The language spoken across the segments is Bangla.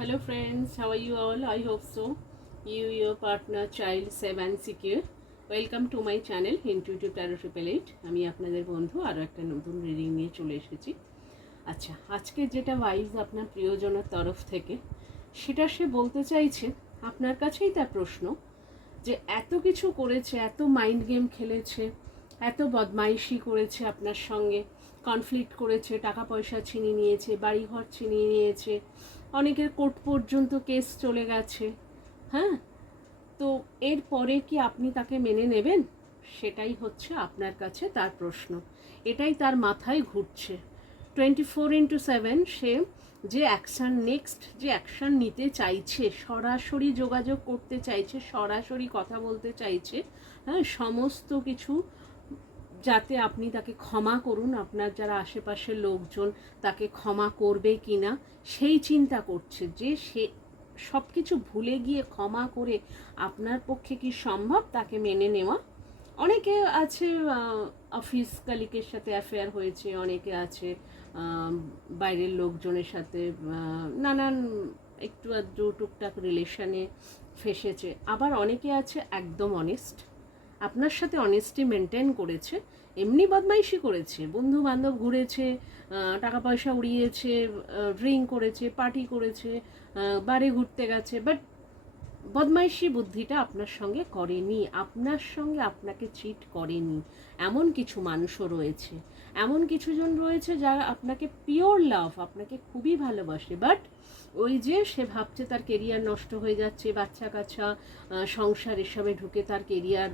Hello friends, how are you all? I hope so. You, your partner, child, safe and secure. Welcome to my channel Intuitive Tarot 888. আমি আপনাদের বন্ধু আরও একটা নতুন রিডিং নিয়ে চলে এসেছি। আচ্ছা, আজকে যেটা ভাইবস আপনার প্রিয়জনের তরফ থেকে সেটা সে বলতে চাইছে, আপনার কাছেই তার প্রশ্ন যে এত কিছু করেছে, এত মাইন্ড গেম খেলেছে, এত বদমাইশি করেছে আপনার সঙ্গে, কনফ্লিক্ট করেছে, টাকা পয়সা ছিনিয়ে নিয়েছে, বাড়িঘর ছিনিয়ে নিয়েছে, অনেকের কোর্ট পর্যন্ত কেস চলে গেছে। হ্যাঁ, তো এরপরে কি আপনি তাকে মেনে নেবেন? সেটাই হচ্ছে আপনার কাছে তার প্রশ্ন, এটাই তার মাথায় ঘুরছে। 24/7 সে যে অ্যাকশান, নেক্সট যে অ্যাকশান নিতে চাইছে, সরাসরি যোগাযোগ করতে চাইছে, সরাসরি কথা বলতে চাইছে, হ্যাঁ, সমস্ত কিছু যাতে আপনি তাকে ক্ষমা করুন, আপনার যারা আশেপাশের লোকজন তাকে ক্ষমা করবে কি না সেই চিন্তা করছে, যে সে সব কিছু ভুলে গিয়ে ক্ষমা করে আপনার পক্ষে কি সম্ভব তাকে মেনে নেওয়া। অনেকে আছে অফিস কালিকের সাথে অ্যাফেয়ার হয়েছে, অনেকে আছে বাইরের লোকজনের সাথে নানান একটু আধটু টুকটাক রিলেশনে ফেসেছে, আবার অনেকে আছে একদম অনেস্ট, আপনার সাথে অনেস্টি মেনটেন করেছে, এমনি বদমাইশি করেছে, বন্ধু বান্ধব ঘুরেছে, টাকা পয়সা উড়িয়েছে, ড্রিঙ্ক করেছে, পার্টি করেছে, বারে ঘুরতে গেছে, বাট বদমাইশি বুদ্ধিটা আপনার সঙ্গে করেনি, আপনার সঙ্গে আপনাকে চিট করেনি। এমন কিছু মানুষও রয়েছে, এমন কিছুজন রয়েছে যারা আপনাকে পিওর লাভ, আপনাকে খুবই ভালোবাসে, বাট ওই যে সে ভাবছে তার কেরিয়ার নষ্ট হয়ে যাচ্ছে, বাচ্চা কাচ্চা, সংসার এসবে ঢুকে তার কেরিয়ার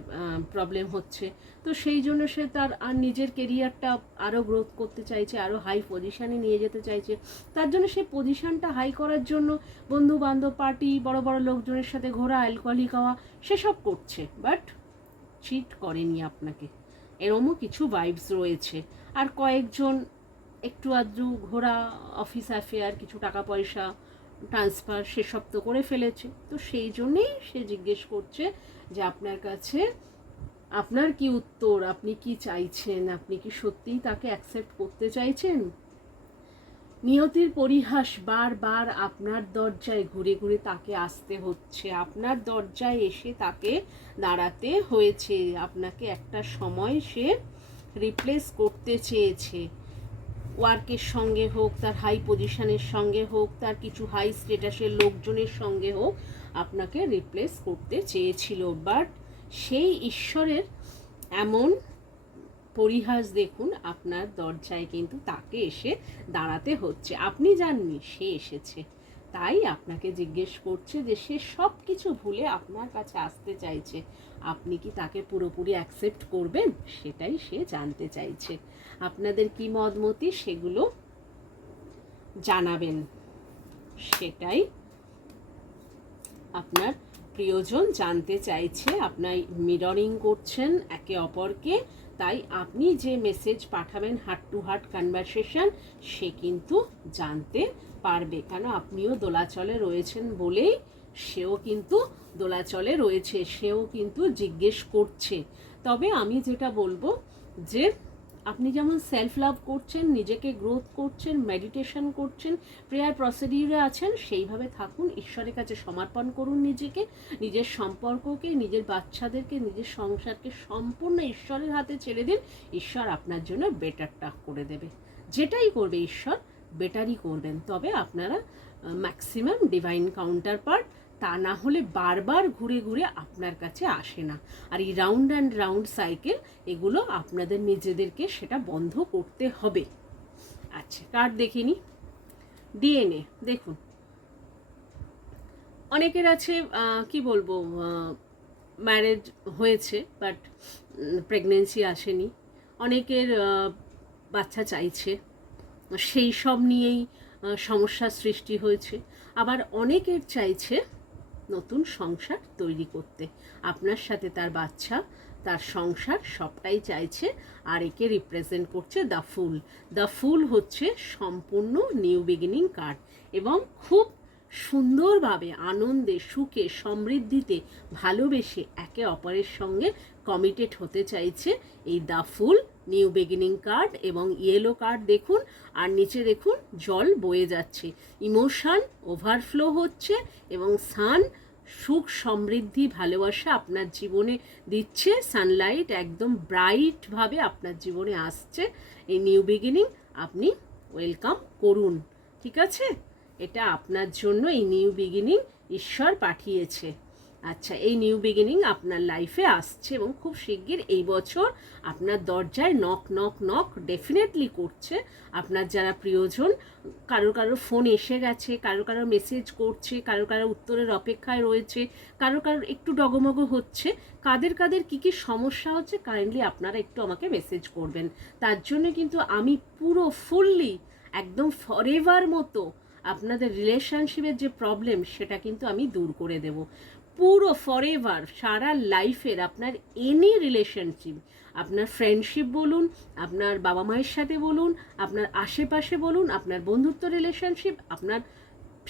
প্রবলেম হচ্ছে, তো সেই জন্য সে তার আর নিজের কেরিয়ারটা আরও গ্রোথ করতে চাইছে, আরও হাই পজিশানে নিয়ে যেতে চাইছে। তার জন্য সেই পজিশানটা হাই করার জন্য বন্ধু বান্ধব, পার্টি, বড় বড় লোকজনের সাথে ঘোরা, অ্যালকোহলিক হওয়া, সেসব করছে, বাট চিট করেনি আপনাকে। এরমও কিছু ভাইবস রয়েছে। আর কয়েকজন একটু আধটু ঘোরা, অফিস অ্যাফেয়ার, কিছু টাকা পয়সা ট্রান্সফার, সেসব তো করে ফেলেছে, তো সেই জন্যেই সে জিজ্ঞেস করছে যে আপনার কাছে আপনার কি উত্তর, আপনি কি চাইছেন, আপনি কি সত্যিই তাকে অ্যাকসেপ্ট করতে চাইছেন? নিয়তির পরিহাস, বারবার আপনার দরজায় ঘুরে ঘুরে তাকে আসতে হচ্ছে, আপনার দরজায় এসে তাকে দাঁড়াতে হয়েছে, আপনাকে একটা সময় সে রিপ্লেস করতে চেয়েছে, ওয়ার্কের সঙ্গে হোক, তার হাই পজিশনের সঙ্গে হোক, তার কিছু হাই স্টেটাসের লোকজনের সঙ্গে হোক, আপনাকে রিপ্লেস করতে চেয়েছিল, বাট সেই ঈশ্বরের এমন পরিহাস দেখুন, আপনার দরজায় কিন্তু তাকে এসে দাঁড়াতে হচ্ছে, আপনি জাননি সে এসেছে, তাই আপনাকে জিজ্ঞেস করছে যে সে সব কিছু ভুলে আপনার কাছে আসতে চাইছে, আপনি কি তাকে পুরোপুরি অ্যাকসেপ্ট করবেন, সেটাই সে জানতে চাইছে। আপনাদের কি মতমতি সেগুলো জানাবেন, সেটাই আপনার প্রিয়জন জানতে চাইছে। আপনার মিররিং করছেন একে অপরকে, তাই আপনি যে মেসেজ পাঠাবেন, হার্ট টু হার্ট কনভারসেশন, সে কিন্তু জানতে পারবে, কেন আপনিও দোলাচলে রয়েছেন বলেই সেও কিন্তু দোলাচলে রয়েছে, সেও কিন্তু জিজ্ঞেস করছে। তবে আমি যেটা বলবো যে আপনি যেমন সেলফ লাভ করছেন, নিজেকে গ্রোথ করছেন, মেডিটেশন করছেন, প্রেয়ার প্রসিডিউরে আছেন, সেইভাবে থাকুন, ঈশ্বরের কাছে সমর্পণ করুন নিজেকে, নিজের সম্পর্ককে, নিজের বাচ্চাদেরকে, নিজের সংসারকে সম্পূর্ণ ঈশ্বরের হাতে ছেড়ে দিন, ঈশ্বর আপনার জন্য বেটারটা করে দেবে, যেটাই করবে ঈশ্বর বেটারই করবেন। তবে আপনারা ম্যাক্সিমাম ডিভাইন কাউন্টার পার্ট, তা না হলে বারবার ঘুরে ঘুরে আপনার কাছে আসে না। আর এই রাউন্ড অ্যান্ড রাউন্ড সাইকেল, এগুলো আপনাদের নিজেদেরকে সেটা বন্ধ করতে হবে। আচ্ছা, কার্ড দেখিনি। ডিএনএ দেখুন, অনেকের আছে কি বলবো, ম্যারেজ হয়েছে বাট প্রেগনেন্সি আসেনি, অনেকের বাচ্চা চাইছে, সেই সব নিয়েই সমস্যার সৃষ্টি হয়েছে, আবার অনেকের চাইছে নতুন সংসার তৈরি করতে, আপনার সাথে তার বাচ্চা, তার সংসার সবটাই চাইছে। আর একে রিপ্রেজেন্ট করছে দ্য ফুল। দ্য ফুল হচ্ছে সম্পূর্ণ নিউ বিগিনিং কার্ড, এবং খুব সুন্দরভাবে আনন্দে, সুখে, সমৃদ্ধিতে, ভালোবেসে একে অপরের সঙ্গে কমিটেড হতে চাইছে এই the full new beginning card এবং ইয়েলো কার্ড দেখুন, আর নিচে দেখুন জল বয়ে যাচ্ছে, ইমোশন ওভারফ্লো হচ্ছে এবং সান সুখ সমৃদ্ধি ভালোবাসা আপনার জীবনে দিচ্ছে, সানলাইট একদম ব্রাইটভাবে আপনার জীবনে আসছে। এই নিউ বিগিনিং আপনি ওয়েলকাম করুন, ঠিক আছে? এটা আপনার জন্য এই নিউ বিগিনিং ঈশ্বর পাঠিয়েছে। আচ্ছা, এই নিউ বিগিনিং আপনার লাইফে আসছে এবং খুব শিগগির এই বছর আপনার দরজায় নক নক নক ডেফিনেটলি করছে। আপনার যারা প্রিয়জন, কারোর ফোন এসে গেছে, কারোর মেসেজ করছে, কারোর উত্তরের অপেক্ষায় রয়েছে, কারোর একটু ডগমগ হচ্ছে, কাদের কী কী সমস্যা হচ্ছে কাইন্ডলি আপনারা একটু আমাকে মেসেজ করবেন। তার জন্য কিন্তু আমি পুরো ফুললি একদম ফরএভার মতো আপনাদের রিলেশনশিপের যে প্রবলেম সেটা কিন্তু আমি দূর করে দেব পুরো ফরএভার, সারা লাইফের আপনার এনি রিলেশনশিপ, আপনার ফ্রেন্ডশিপ বলুন, আপনার বাবা মায়ের সাথে বলুন, আপনার আশেপাশে বলুন, আপনার বন্ধুত্ব রিলেশনশিপ, আপনার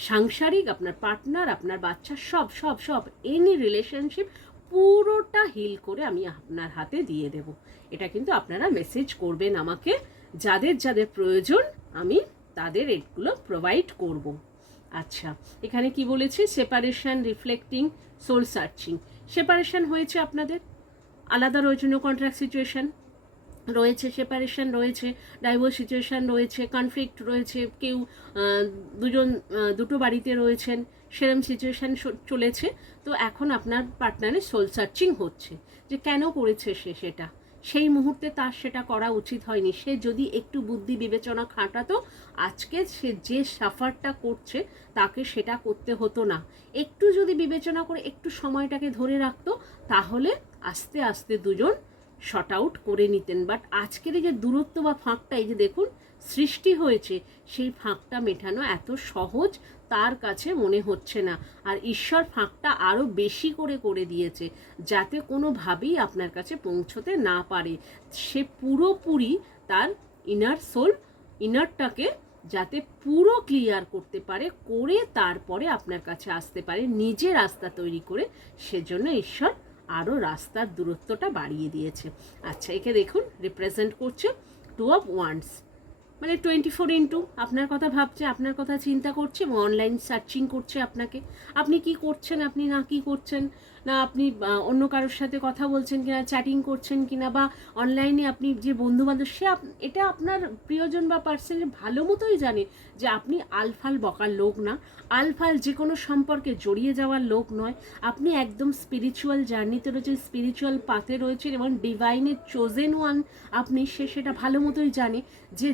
সাংসারিক, আপনার পার্টনার, আপনার বাচ্চা, সব সব সব এনি রিলেশনশিপ পুরোটা হিল করে আমি আপনার হাতে দিয়ে দেব। এটা কিন্তু আপনারা মেসেজ করবেন আমাকে, যাদের প্রয়োজন আমি তাদের এগুলো প্রোভাইড করব। আচ্ছা, এখানে কি বলেছে? Separation, reflecting, soul searching. Separation হয়েছে আপনাদের, আলাদা রয়েছে, নো কন্ট্রাক্ট সিচুয়েশন রয়েছে, সেপারেশন রয়েছে, ডাইভোর্স সিচুয়েশন রয়েছে, কনফ্লিক্ট রয়েছে, কেউ দুটো বাড়িতে রয়েছেন, সেরম সিচুয়েশান চলেছে। তো এখন আপনার পার্টনারের সোল সার্চিং হচ্ছে যে কেন করেছে সে সেটা, সেই মুহূর্তে তার সেটা করা উচিত হয়নি। সে যদি একটু বুদ্ধি বিবেচনা খাটাতো, আজকে সে যে সাফারটা করছে তাকে সেটা করতে হতো না। একটু যদি বিবেচনা করে একটু সময়টাকে ধরে রাখতো, তাহলে আস্তে আস্তে দুজন শর্ট আউট করে নিতেন। বাট আজকের এই যে দূরত্ব বা ফাঁকটা এই যে দেখুন সৃষ্টি হয়েছে, সেই ফাঁকটা মেটানো এত সহজ তার কাছে মনে হচ্ছে না। আর ঈশ্বর ফাঁকটা আরও বেশি করে দিয়েছে, যাতে কোনোভাবেই আপনার কাছে পৌঁছতে না পারে। সে পুরোপুরি তার ইনারটাকে যাতে পুরো ক্লিয়ার করতে পারে, করে তারপরে আপনার কাছে আসতে পারে নিজে রাস্তা তৈরি করে, সেজন্য ঈশ্বর আরও রাস্তার দূরত্বটা বাড়িয়ে দিয়েছে। আচ্ছা, একে দেখুন রিপ্রেজেন্ট করছে 2 of Wands, মানে 24x আপনার কথা ভাবছে, আপনার কথা চিন্তা করছে এবং অনলাইন সার্চিং করছে আপনাকে। আপনি কি করছেন, আপনি না কি করছেন, না আপনি অন্য কারোর সাথে কথা বলছেন কিনা, চ্যাটিং করছেন কিনা, বা অনলাইনে আপনি যে বন্ধুবান্ধব, সে এটা আপনার প্রিয়জন বা পার্সনের ভালো মতোই জানে যে আপনি আলফাল বকার লোক না, আলফাল যে কোনো সম্পর্কে জড়িয়ে যাওয়ার লোক নয়। আপনি একদম স্পিরিচুয়াল জার্নিতে রয়েছেন, স্পিরিচুয়াল পাথে রয়েছেন এবং ডিভাইনের চোজেন ওয়ান আপনি, সে সেটা ভালো মতোই জানে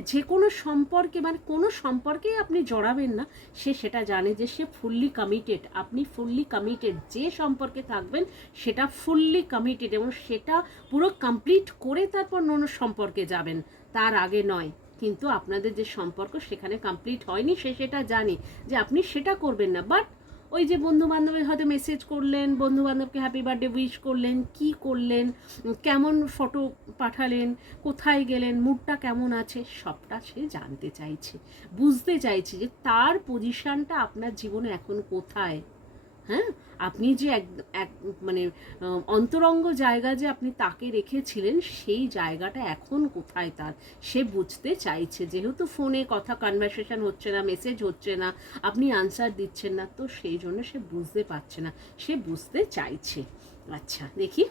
যে কোনো সম্পর্কে, মানে কোনো সম্পর্কেই আপনি জড়াবেন না, সে সেটা জানে যে সে ফুললি কমিটেড, আপনি ফুললি কমিটেড, যে সম্পর্কে থাকবেন সেটা ফুললি কমিটেড এবং সেটা পুরো কমপ্লিট করে তারপর অন্য সম্পর্কে যাবেন, তার আগে নয়। কিন্তু আপনাদের যে সম্পর্ক সেখানে কমপ্লিট হয়নি, সে সেটা জানে যে আপনি সেটা করবেন না। বাট ওই যে বন্ধু বান্ধবের হয়তো মেসেজ করলেন, বন্ধু বান্ধবকে হ্যাপি বার্থডে উইশ করলেন, কি করলেন, কেমন ফটো পাঠালেন, কোথায় গেলেন, মুডটা কেমন আছে, সবটা সে জানতে চাইছে, বুঝতে চাইছে যে তার পজিশনটা আপনার জীবনে এখন কোথায়। হ্যাঁ, আপনি যে এক মানে অন্তরঙ্গ জায়গা যে আপনি তাকে রেখেছিলেন, সেই জায়গাটা এখন কোথায় তার, সে বুঝতে চাইছে। যেহেতু ফোনে কথা কনভারসেশন হচ্ছে না, মেসেজ হচ্ছে না, আপনি আনসার দিচ্ছেন না, তো সেই জন্য সে বুঝতে পারছে না, সে বুঝতে চাইছে। আচ্ছা, দেখি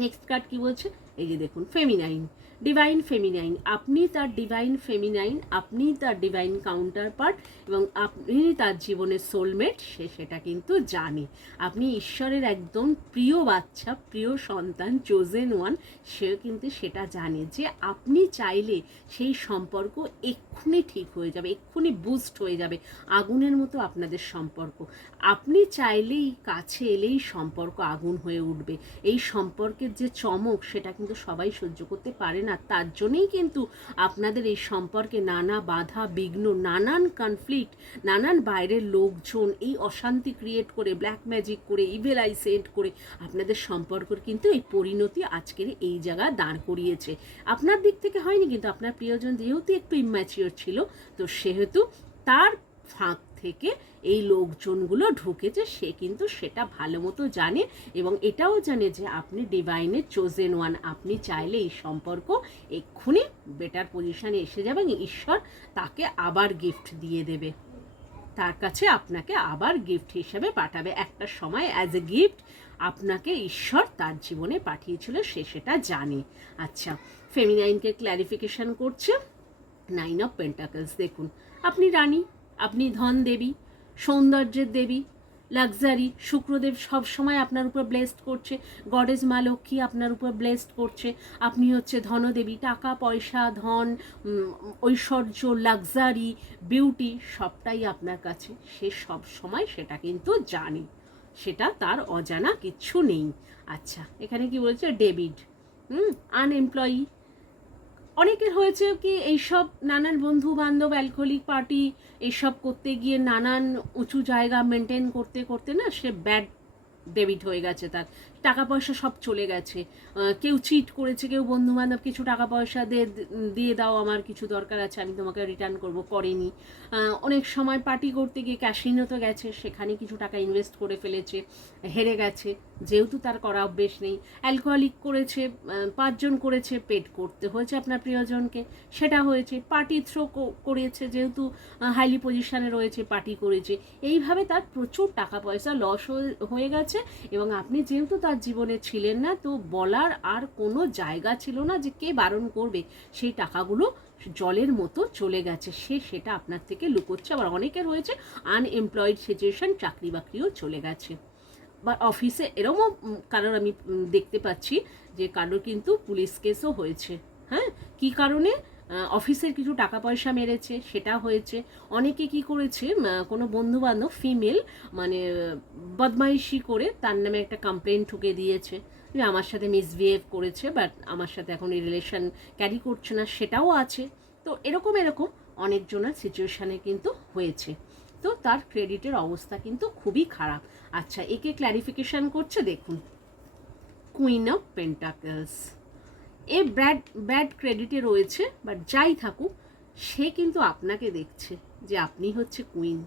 নেক্সট কার্ড কি বলছে। এই যে দেখুন ফেমিনাইন, ডিভাইন ফেমিনাইন, আপনি তার ডিভাইন ফেমিনাইন, আপনি তার ডিভাইন কাউন্টার পার্ট এবং আপনি তার জীবনের সোলমেট, সে সেটা কিন্তু জানে। আপনি ঈশ্বরের একদম প্রিয় বাচ্চা, প্রিয় সন্তান, চোজেন ওয়ান, সেও কিন্তু সেটা জানে যে আপনি চাইলে সেই সম্পর্ক এক্ষুনি ঠিক হয়ে যাবে, এক্ষুনি বুস্ট হয়ে যাবে, আগুনের মতো আপনাদের সম্পর্ক। আপনি চাইলেই কাছে এলেই সম্পর্ক আগুন হয়ে উঠবে। এই সম্পর্কের যে চমক সেটা কিন্তু সবাই সহ্য করতে পারে না, তার জন্যই কিন্তু আপনাদের এই সম্পর্কে নানা বাধা বিঘ্ন, নানান কনফ্লিক্ট, নানান বাইরের লোকজন এই অশান্তি ক্রিয়েট করে, ব্ল্যাক ম্যাজিক করে, ইভেল আই সেন্ট করে আপনাদের সম্পর্কের কিন্তু এই পরিণতি আজকের এই জায়গায় দাঁড় করিয়েছে। আপনার দিক থেকে হয়নি, কিন্তু আপনার প্রিয়জন যেহেতু একটু ইম্যাচিওর ছিল, তো সেহেতু তার ফাঁক থেকে এই লোকজনগুলো ঢুকেছে, সে কিন্তু সেটা ভালো মতো জানে এবং এটাও জানে যে আপনি ডিভাইনের চোজেন ওয়ান। আপনি চাইলে এই সম্পর্ক এক্ষুনি বেটার পজিশানে এসে যাবে, ঈশ্বর তাকে আবার গিফট দিয়ে দেবে, তার কাছে আপনাকে আবার গিফট হিসেবে পাঠাবে। একটা সময় অ্যাজ এ গিফট আপনাকে ঈশ্বর তার জীবনে পাঠিয়েছিল, সে সেটা জানে। আচ্ছা, ফেমিনাইনকে ক্ল্যারিফিকেশন করছে 9 অফ পেন্টাকলস। দেখুন, আপনি রানী, আপনি ধন দেবী, সৌন্দর্যের দেবী, লাক্সারি। শুক্রদেব সব সময় আপনার উপর ব্লেসড করছে, গডেস মা লক্ষ্মী আপনার উপর ব্লেসড করছে। আপনি হচ্ছে ধনদেবী, টাকা পয়সা, ধন, ঐশ্বর্য, লাক্সারি, বিউটি সবটাই আপনার কাছে। সে সব সময় সেটা কিন্তু জানে, সেটা তার অজানা কিচ্ছু নেই। আচ্ছা, এখানে কি বলছে? ডেভিড আনএমপ্লয়ি। অনেকের হয়েছে কি এইসব নানান বন্ধু বান্ধব, অ্যালকোহলিক পার্টি এইসব করতে গিয়ে নানান উঁচু জায়গা মেনটেন করতে করতে না সে ব্যাড ডেবিট হয়ে গেছে, তার টাকা পয়সা সব চলে গেছে। কেউ চিট করেছে, কেউ বন্ধু বান্ধব কিছু টাকা পয়সা দিয়ে দাও, আমার কিছু দরকার আছে, আমি তোমাকে রিটার্ন করব, করেনি। অনেক সময় পার্টি করতে গিয়ে ক্যাসিনোতে গেছে, সেখানে কিছু টাকা ইনভেস্ট করে ফেলেছে, হেরে গেছে, যেহেতু তার করা অভ্যেস নেই। অ্যালকোহলিক করেছে, 5 জন করেছে, পেড করতে হয়েছে আপনার প্রিয়জনকে, সেটা হয়েছে। পার্টি থ্রো করেছে, যেহেতু হাইলি পজিশনে রয়েছে, পার্টি করেছে, এইভাবে তার প্রচুর টাকা পয়সা লস হয়ে গেছে। এবং আপনি যেহেতু তার জীবনে ছিলেন না, তো বলার আর কোনো জায়গা ছিল না যে কে বারণ করবে। সেই টাকাগুলো জলের মতো চলে গেছে, সে সেটা আপনার থেকে লুকোচ্ছে। আবার অনেকের হয়েছে আনএমপ্লয়েড সিচুয়েশন, চাকরি বাকরিও চলে গেছে। বা অফিসে এরকমও কারোর আমি দেখতে পাচ্ছি যে কারোর কিন্তু পুলিশ কেসও হয়েছে। হ্যাঁ, কী কারণে? অফিসের কিছু টাকা পয়সা মেরেছে, সেটা হয়েছে। অনেকে কি করেছে, কোনো বন্ধুবান্ধব ফিমেল মানে বদমাইশি করে তার নামে একটা কমপ্লেন ঠুকে দিয়েছে যে আমার সাথে মিসবিহেভ করেছে, বাট আমার সাথে এখন এই রিলেশন ক্যারি করছে না, সেটাও আছে। তো এরকম অনেকজনের সিচুয়েশানে কিন্তু হয়েছে। তো তার ক্রেডিটের অবস্থা কিন্তু খুবই খারাপ। আচ্ছা, একে ক্ল্যারিফিকেশান করছে, দেখুন, queen of pentacles. A bad ক্রেডিটে রয়েছে, বাট যাই থাকুক সে কিন্তু আপনাকে দেখছে যে আপনি হচ্ছে কুইন।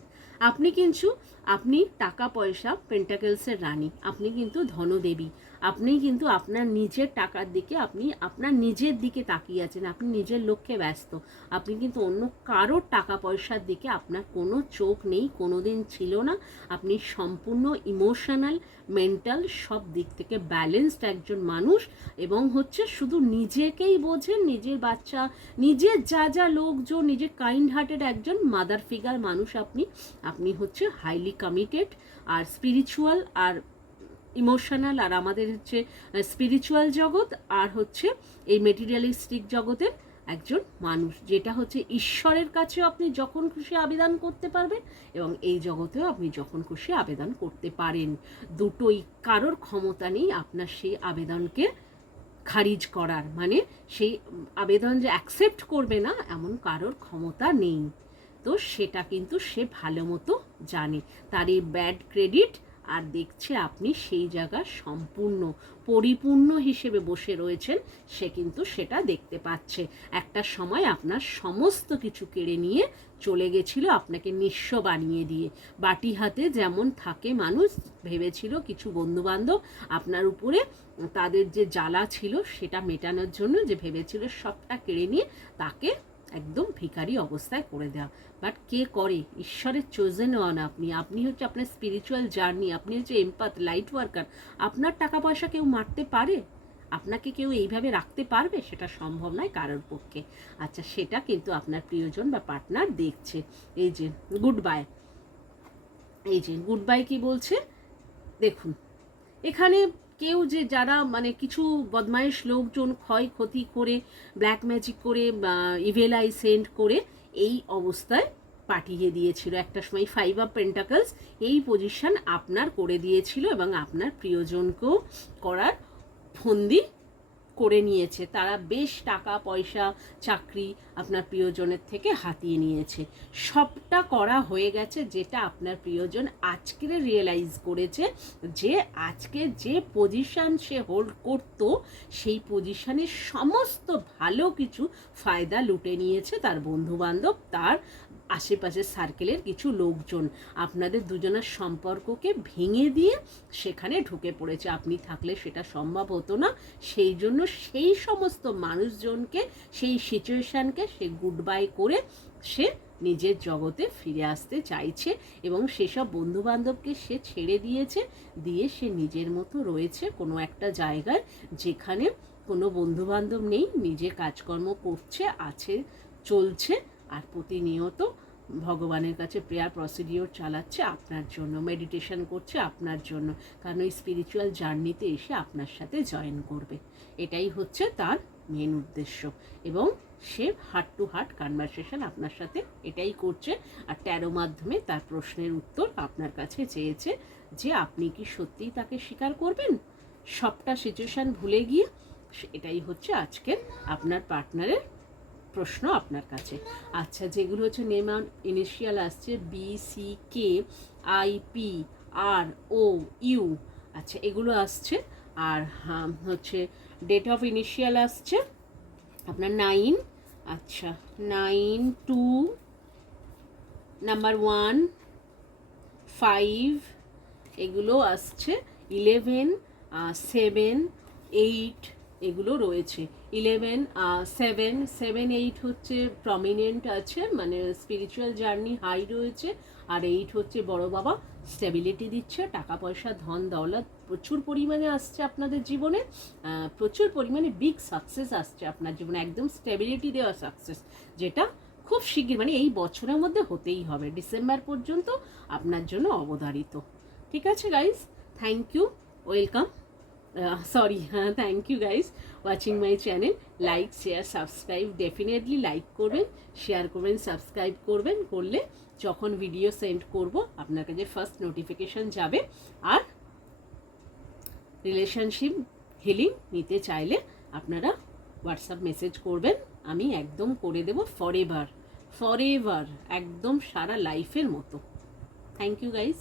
আপনি টাকা পয়সা, পেন্টাকেলসের রানী, আপনি কিন্তু ধনদেবী। আপনি কিন্তু আপনার নিজের টাকার দিকে, আপনি আপনার নিজের দিকে তাকিয়ে আছেন, আপনি নিজের লক্ষ্যে ব্যস্ত। আপনি কিন্তু অন্য কারোর টাকা পয়সার দিকে আপনার কোনো চোখ নেই, কোনো দিন ছিল না। আপনি সম্পূর্ণ ইমোশনাল, মেন্টাল সব দিক থেকে ব্যালেন্সড একজন মানুষ, এবং হচ্ছে শুধু নিজেকেই বোঝেন, নিজের বাচ্চা, নিজের যা লোকজন, নিজের কাইন্ড হার্টেড একজন মাদার ফিগার মানুষ। আপনি হচ্ছে হাইলি কমিটেড আর স্পিরিচুয়াল আর ইমোশনাল, আর আমাদের হচ্ছে স্পিরিচুয়াল জগৎ আর হচ্ছে এই মেটেরিয়ালিস্টিক জগতের একজন মানুষ, যেটা হচ্ছে ঈশ্বরের কাছেও আপনি যখন খুশি আবেদন করতে পারবেন এবং এই জগতেও আপনি যখন খুশি আবেদন করতে পারেন। দুটোই, কারোর ক্ষমতা নেই আপনার সেই আবেদনকে খারিজ করার, মানে সেই আবেদন যে অ্যাকসেপ্ট করবে না এমন কারোর ক্ষমতা নেই। তো সেটা কিন্তু সে ভালো মতো জানে। তার এই ব্যাড ক্রেডিট আর দেখছে আপনি সেই জায়গা সম্পূর্ণ পরিপূর্ণ হিসেবে বসে রয়েছেন, সে কিন্তু সেটা দেখতে পাচ্ছে। একটা সময় আপনার সমস্ত কিছু কেড়ে নিয়ে চলে গেছিল, আপনাকে নিঃস্ব বানিয়ে দিয়ে। বাটি হাতে যেমন থাকে মানুষ, ভেবেছিল কিছু বন্ধুবান্ধব আপনার উপরে তাদের যে জ্বালা ছিল সেটা মেটানোর জন্য, যে ভেবেছিল সবটা কেড়ে নিয়ে তাকে একদম ভিখারি অবস্থায় করে দেওয়া। বাট কে করে? ঈশ্বরের চোজেন ওয়ান আপনি হচ্ছে আপনার স্পিরিচুয়াল জার্নি, আপনি হচ্ছে এমপাথ, লাইট ওয়ার্কার। আপনার টাকা পয়সা কেউ মারতে পারে? আপনাকে কেউ এইভাবে রাখতে পারবে? সেটা সম্ভব নয় কারোর পক্ষে। আচ্ছা, সেটা কিন্তু আপনার প্রিয়জন বা পার্টনার দেখছে। এই যে গুড বাই, এই যে গুড বাই কি বলছে দেখুন, এখানে কেউ যে যারা মানে কিছু বদমাইশ লোকজন ক্ষয়ক্ষতি করে, ব্ল্যাক ম্যাজিক করে, ইভেল আই সেন্ড করে এই অবস্থায় পাঠিয়ে দিয়েছিল। একটা সময় 5 অফ পেন্টাকলস এই পজিশন আপনার করে দিয়েছিল এবং আপনার প্রিয়জনকেও করার ফন্দি করে নিয়েছে। তারা বেশ টাকা পয়সা, চাকরি আপনার প্রিয়জনের থেকে হাতিয়ে নিয়েছে। সবটা করা হয়ে গেছে, যেটা আপনার প্রিয়জন আজকে রিয়েলাইজ করেছে যে আজকে যে পজিশন সে হোল্ড করত, সেই পজিশনের সমস্ত ভালো কিছু ফায়দা লুটে নিয়েছে তার বন্ধুবান্ধব, তার আশেপাশের সার্কেলের কিছু লোকজন আপনাদের দুজনের সম্পর্ককে ভেঙে দিয়ে সেখানে ঢুকে পড়েছে। আপনি থাকলে সেটা সম্ভব হতো না, সেই জন্য সেই সমস্ত মানুষজনকে, সেই সিচুয়েশানকে সে গুড বাই করে সে নিজের জগতে ফিরে আসতে চাইছে এবং সেসব বন্ধুবান্ধবকে সে ছেড়ে দিয়েছে, দিয়ে সে নিজের মতো রয়েছে কোনো একটা জায়গায় যেখানে কোনো বন্ধুবান্ধব নেই, নিজে কাজকর্ম করছে, আছে, চলছে, আর প্রতিনিয়ত ভগবানের কাছে প্রেয়ার প্রসিডিওর চালাচ্ছে আপনার জন্য, মেডিটেশন করছে আপনার জন্য, কারণ ওই স্পিরিচুয়াল জার্নিতে এসে আপনার সাথে জয়েন করবে। এটাই হচ্ছে তার মেন উদ্দেশ্য এবং সে হার্ট টু হার্ট কনভারসেশন আপনার সাথে এটাই করছে। আর ট্যারো মাধ্যমে তার প্রশ্নের উত্তর আপনার কাছে চেয়েছে যে আপনি কি সত্যিই তাকে স্বীকার করবেন সবটা সিচুয়েশান ভুলে গিয়ে। এটাই হচ্ছে আজকের আপনার পার্টনারের প্রশ্ন আপনার কাছে। আচ্ছা, যেগুলো হচ্ছে নেম ইনিশিয়াল আসছে BCKIPROU, আচ্ছা এগুলো আসছে। আর হচ্ছে ডেট অফ ইনিশিয়াল আসছে আপনার 9, আচ্ছা 9, 2, নাম্বার 1, 5, এগুলো আসছে 11, 7, 8 এগুলো রয়েছে। 11, 7, 7, 8 হচ্ছে প্রমিনেন্ট আছে, মানে স্পিরিচুয়াল জার্নি হাই রয়েছে। আর 8 হচ্ছে বড় বাবা স্টেবিলিটি দিচ্ছে, টাকা পয়সা ধন দৌলত প্রচুর পরিমাণে আসছে আপনাদের জীবনে, প্রচুর পরিমাণে বিগ সাকসেস আসছে আপনার জীবনে, একদম স্টেবিলিটি দেওয়া সাকসেস, যেটা খুব শিগগির মানে এই বছরের মধ্যে হতেই হবে, ডিসেম্বর পর্যন্ত আপনার জন্য অবধারিত। ঠিক আছে guys, thank you, welcome, thank you guys watching my channel. Like, share, subscribe, definitely like করবেন, শেয়ার করবেন, সাবস্ক্রাইব করবেন, করলে যখন ভিডিও সেন্ড করব আপনার কাছে ফার্স্ট নোটিফিকেশান যাবে। আর রিলেশনশিপ হিলিং নিতে চাইলে আপনারা হোয়াটসঅ্যাপ মেসেজ করবেন, আমি একদম করে দেব ফরএভার, একদম সারা লাইফের মতো। Thank you guys.